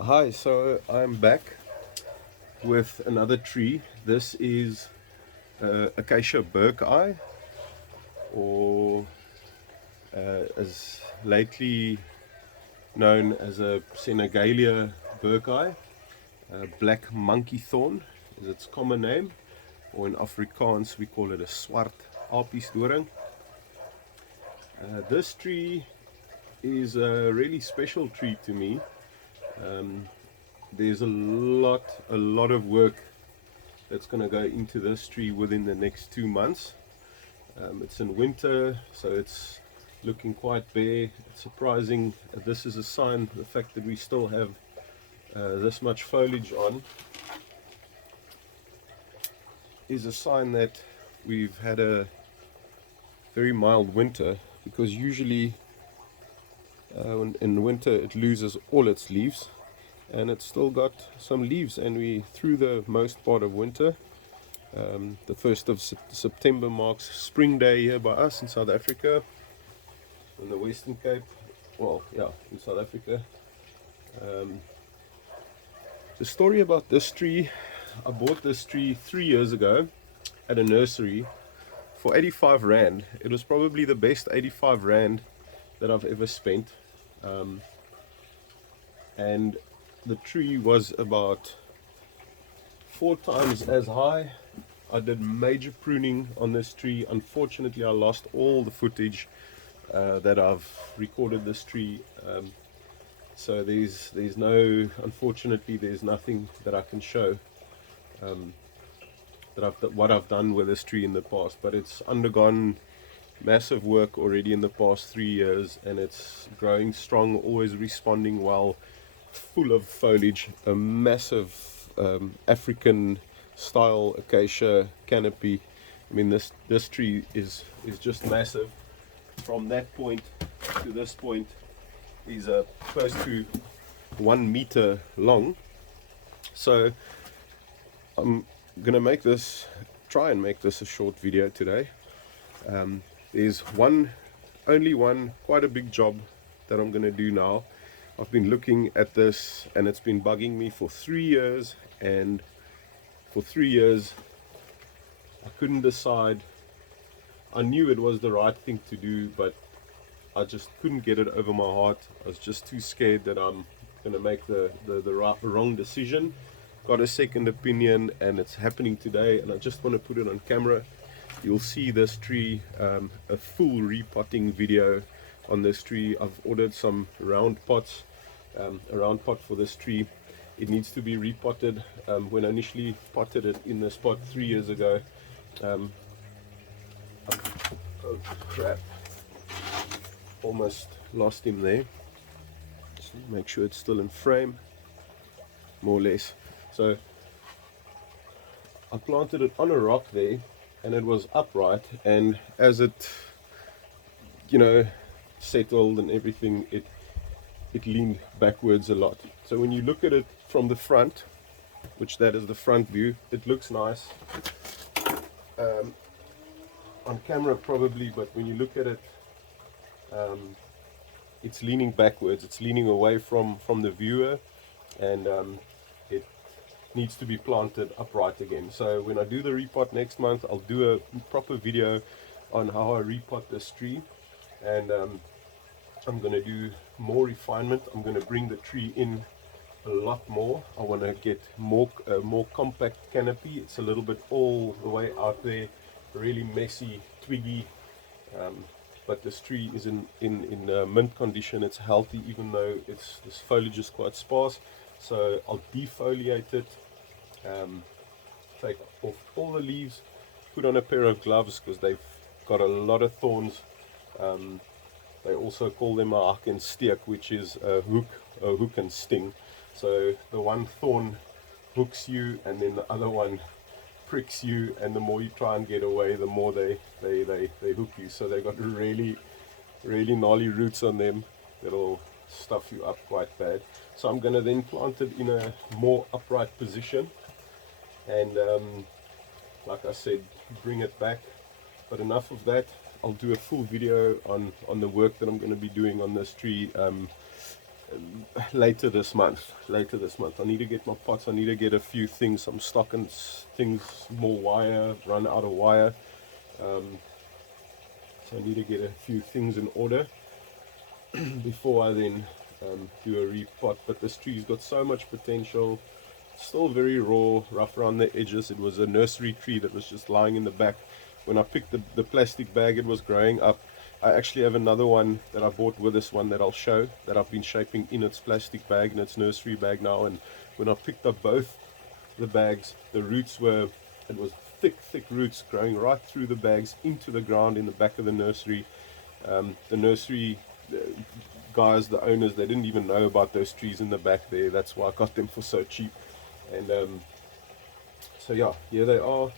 Hi, so I'm back with another tree. This is Acacia Burkei, or as lately known as a Senegalia Burkei, black monkey thorn is its common name, or in Afrikaans we call it a swart apiesdoring. This tree is a really special tree to me. There's a lot of work that's going to go into this tree within the next 2 months. It's in winter, so it's looking quite bare. It's surprising. This is a sign, the fact that we still have this much foliage on is a sign that we've had a very mild winter, because usually in winter it loses all its leaves, and it's still got some leaves, and we through the most part of winter. The 1st of September marks Spring Day here by us in South Africa, in the Western Cape. Well, yeah, in South Africa. The story about this tree, I bought this tree 3 years ago at a nursery for 85 Rand. It was probably the best 85 Rand that I've ever spent. And the tree was about 4 times as high. I did major pruning on this tree. Unfortunately, I lost all the footage that I've recorded this tree. So there's no, unfortunately, there's nothing that I can show what I've done with this tree in the past. But it's undergone massive work already in the past 3 years, and it's growing strong, always responding well, full of foliage, a massive African style acacia canopy. I mean, this tree is just massive. From that point to this point is close to 1 meter long. So I'm gonna try and make this a short video today. There's only one quite a big job that I'm gonna do now. I've been looking at this and it's been bugging me for 3 years, and for 3 years I couldn't decide. I knew it was the right thing to do, but I just couldn't get it over my heart. I was just too scared that I'm gonna make the wrong decision. Got a second opinion, and it's happening today, and I just want to put it on camera. You'll see this tree, a full repotting video on this tree. I've ordered some round pots, a round pot for this tree. It needs to be repotted. When I initially potted it in this pot 3 years ago, oh crap, almost lost him there. Just make sure it's still in frame, more or less. So I planted it on a rock there, and it was upright, and as it settled and everything, it leaned backwards a lot. So when you look at it from the front, which that is the front view, it looks nice on camera probably, but when you look at it, it's leaning backwards, it's leaning away from the viewer, and it needs to be planted upright again. So when I do the repot next month, I'll do a proper video on how I repot this tree, and I'm going to do more refinement. I'm going to bring the tree in a lot more. I want to get more compact canopy. It's a little bit all the way out there, really messy, twiggy, but this tree is in mint condition. It's healthy, even though this foliage is quite sparse. So I'll defoliate it, take off all the leaves, put on a pair of gloves because they've got a lot of thorns. They also call them a hak and steek, which is a hook and sting. So the one thorn hooks you, and then the other one pricks you, and the more you try and get away, the more they hook you. So they got really gnarly roots on them that'll stuff you up quite bad. So I'm going to then plant it in a more upright position, and like I said, bring it back. But enough of that. I'll do a full video on the work that I'm going to be doing on this tree later this month. I need to get my pots. I need to get a few things, some stock and things, more wire, run out of wire. So I need to get a few things in order before I then do a repot. But this tree's got so much potential. Still very raw, rough around the edges. It was a nursery tree that was just lying in the back. When I picked the plastic bag, it was growing up. I actually have another one that I bought with this one that I'll show, that I've been shaping in its plastic bag, in its nursery bag now. And when I picked up both the bags, the roots were, it was thick roots growing right through the bags into the ground in the back of the nursery. The nursery guys, the owners, they didn't even know about those trees in the back there. That's why I got them for so cheap. And so yeah, here they are.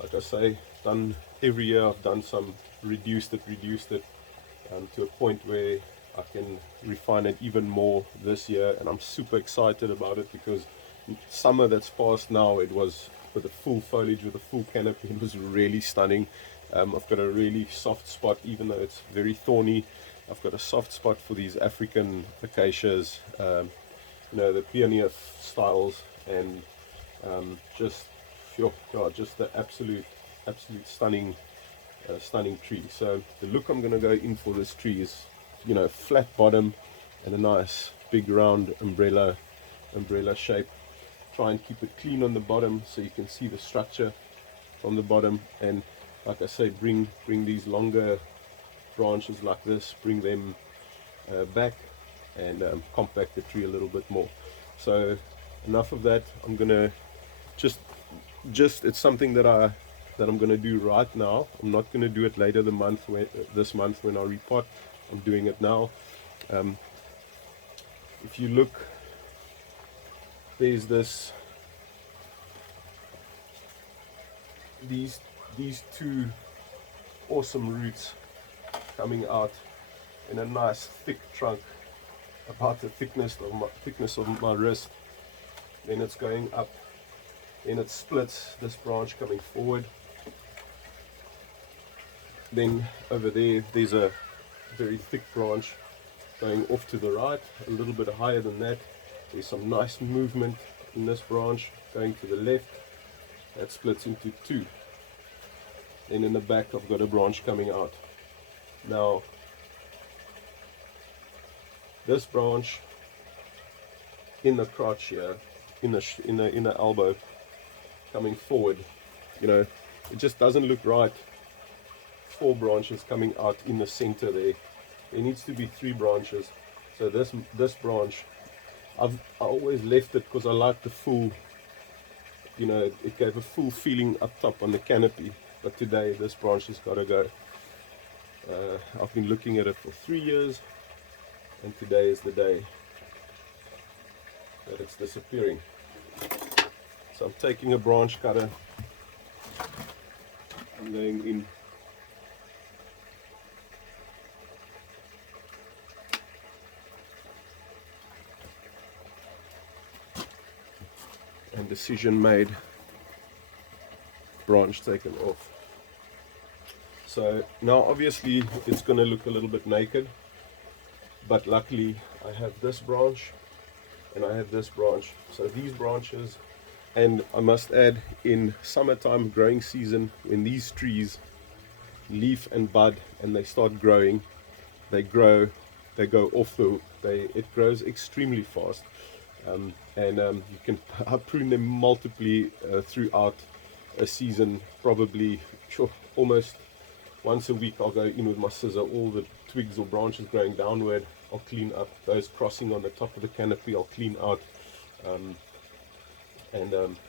Like I say, done every year. I've done some, reduced it to a point where I can refine it even more this year, and I'm super excited about it because summer that's passed now, it was with the full foliage, with the full canopy, it was really stunning. I've got a really soft spot, even though it's very thorny. I've got a soft spot for these African acacias, you know, the pioneer styles, and just the absolute stunning tree. So the look I'm going to go in for this tree is, you know, flat bottom and a nice big round umbrella shape. Try and keep it clean on the bottom so you can see the structure from the bottom, and like I say, bring these longer branches like this, bring them back, and compact the tree a little bit more. So enough of that. I'm gonna just it's something that I'm gonna do right now. I'm not gonna do it later this month when I repot. I'm doing it now. If you look, there's these two awesome roots coming out in a nice thick trunk, about the thickness of my wrist. Then it's going up, then it splits, this branch coming forward. Then over there's a very thick branch going off to the right, a little bit higher than that. There's some nice movement in this branch going to the left. That splits into two. Then in the back I've got a branch coming out. Now this branch in the crotch here, in the elbow, coming forward, you know, it just doesn't look right. 4 branches coming out in the center there. There needs to be 3 branches. So this branch, I always left it because I like the full, you know, it gave a full feeling up top on the canopy. But today this branch has got to go. I've been looking at it for 3 years, and today is the day that it's disappearing. So I'm taking a branch cutter, I'm going in. And decision made, branch taken off. So now obviously it's going to look a little bit naked, but luckily I have this branch and I have this branch. So these branches, and I must add, in summertime growing season, when these trees leaf and bud and they start growing, they go off it grows extremely fast. You can prune them multiply throughout a season. Probably almost once a week I'll go in with my scissor. All the twigs or branches growing downward, I'll clean up. Those crossing on the top of the canopy, I'll clean out.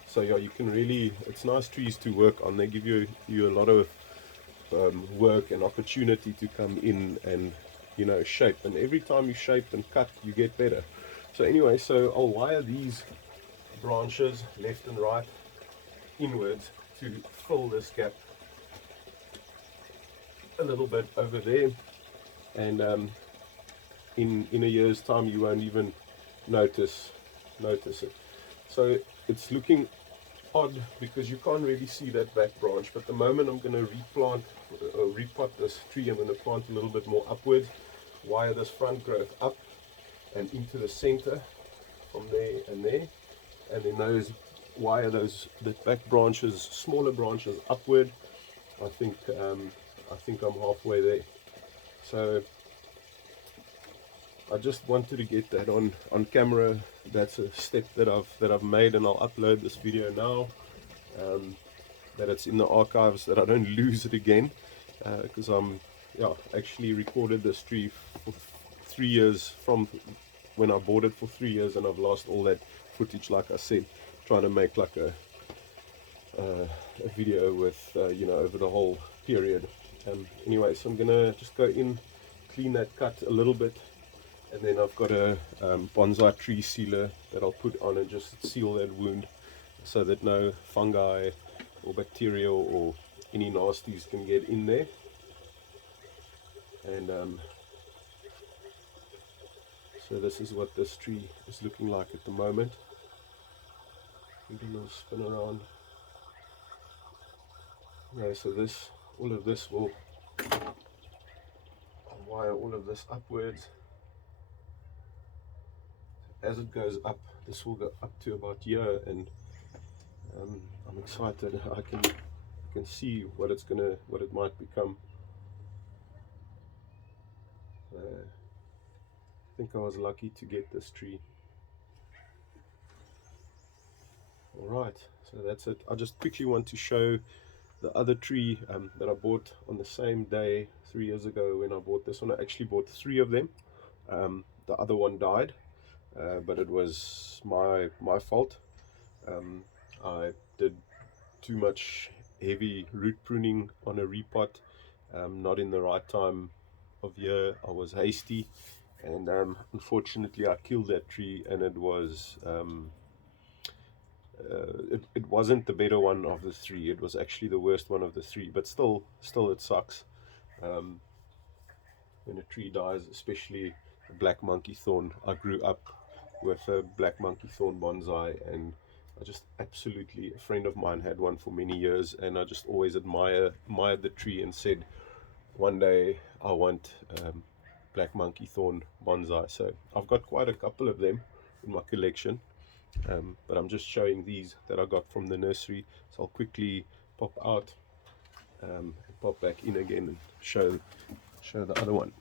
So yeah, you can really, it's nice trees to work on. They give you a lot of work and opportunity to come in and, you know, shape. And every time you shape and cut, you get better. So anyway, so I'll wire these branches left and right inwards to fill this gap a little bit over there, and in a year's time you won't even notice it. So it's looking odd because you can't really see that back branch, but the moment I'm going to repot this tree, I'm going to plant a little bit more upwards, wire this front growth up, and into the center from there and there, and then those wire the back branches, smaller branches upward. I think I'm halfway there. So I just wanted to get that on camera. That's a step that I've made, and I'll upload this video now. That it's in the archives, that I don't lose it again, because actually recorded this tree for 3 years from when I bought it, for 3 years, and I've lost all that footage. Like I said, trying to make like a video with over the whole period. Anyway, so I'm gonna just go in, clean that cut a little bit, and then I've got a bonsai tree sealer that I'll put on and just seal that wound so that no fungi or bacteria or any nasties can get in there. And so this is what this tree is looking like at the moment. Maybe a little spin around. Yeah, so all of this will wire all of this upwards. As it goes up, this will go up to about here, and I'm excited. I can see what it might become. I think I was lucky to get this tree. Alright, so that's it. I just quickly want to show the other tree that I bought on the same day 3 years ago. When I bought this one, I actually bought 3 of them. The other one died, but it was my fault. I did too much heavy root pruning on a repot, not in the right time of year. I was hasty, and unfortunately I killed that tree, and it was it wasn't the better one of the 3. It was actually the worst one of the 3, but still it sucks when a tree dies, especially a black monkey thorn. I grew up with a black monkey thorn bonsai, and I just absolutely, a friend of mine had one for many years, and I just always admired the tree and said, one day I want black monkey thorn bonsai. So I've got quite a couple of them in my collection, but I'm just showing these that I got from the nursery. So I'll quickly pop out and pop back in again and show the other one.